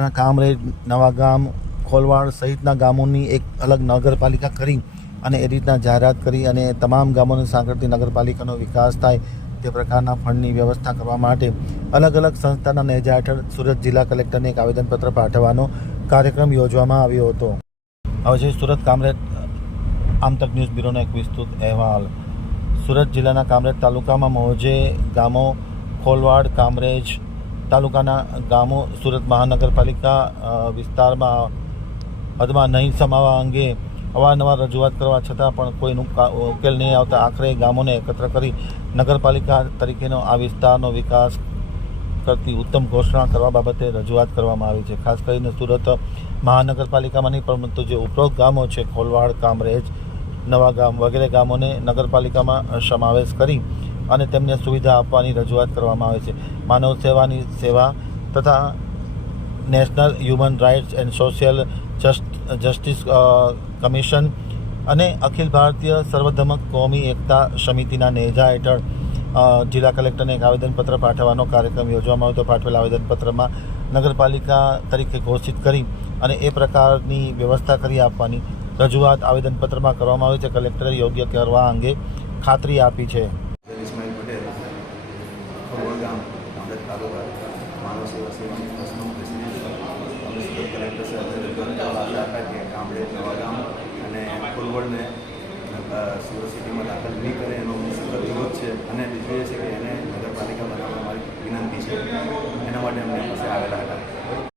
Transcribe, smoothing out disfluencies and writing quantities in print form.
જિલ્લાના કામરેજ, નવાગામ, ખોલવાડ સહિતના ગામોની એક અલગ નગરપાલિકા કરી અને એ રીતના જાહેરાત કરી અને તમામ ગામોને સાંકળતી નગરપાલિકાનો વિકાસ થાય તે પ્રકારના ફંડની વ્યવસ્થા કરવા માટે અલગ અલગ સંસ્થાના નેજા હેઠળ સુરત જિલ્લા કલેક્ટરને એક આવેદનપત્ર પાઠવવાનો કાર્યક્રમ યોજવામાં આવ્યો હતો. હવે છે સુરત કામરેજ આમતક ન્યૂઝ બ્યુરોનો એક વિસ્તૃત અહેવાલ. સુરત જિલ્લાના કામરેજ તાલુકામાં મોજે ગામો, ખોલવાડ, કામરેજ તાલુકાના ગામો સુરત મહાનગરપાલિકા વિસ્તારમાં હદમાં નહીં સમાવવા અંગે અવારનવાર રજૂઆત કરવા છતાં પણ કોઈનું ઉકેલ નહીં આવતા આખરે ગામોને એકત્ર કરી નગરપાલિકા તરીકેનો આ વિસ્તારનો વિકાસ કરતી ઉત્તમ ઘોષણા કરવા બાબતે રજૂઆત કરવામાં આવી છે. ખાસ કરીને સુરત મહાનગરપાલિકામાં નહીં પરંતુ જે ઉપરોક્ત ગામો છે ખોલવાડ, કામરેજ, નવાગામ વગેરે ગામોને નગરપાલિકામાં સમાવેશ કરી અને તેમને સુવિધા આપવાની રજૂઆત કરવામાં આવે છે. માનવ સેવાની સેવા તથા national human rights and social justice commission અને અખિલ ભારતીય સર્વધર્મ કોમી એકતા સમિતિના નેજા હેઠળ જિલ્લા કલેક્ટરને એક આવેદનપત્ર પાઠવવાનો કાર્યક્રમ યોજવામાં આવ્યો હતો. પાઠવેલા આવેદનપત્રમાં નગરપાલિકા તરીકે ઘોષિત કરી અને એ પ્રકારની વ્યવસ્થા કરી આપવાની રજૂઆત આવેદનપત્રમાં કરવામાં આવી છે. કલેક્ટરે યોગ્ય કરવા અંગે ખાતરી આપી છે. मानव सेवा सेवानी ट्रस्टનો પ્રેસિડેન્ટ અમે સુરત કલેક્ટર સાથે રજૂઆત કરવા આવ્યા હતા કે કામરેજ, નવાગામ અને ખોલવડને સુરત સિટીમાં દાખલ નહીં કરે એનો સખત વિરોધ છે અને બીજું એ છે કે એને નગરપાલિકા બનાવવા મારી વિનંતી છે. એના માટે અમને પાસે આવેલા હતા.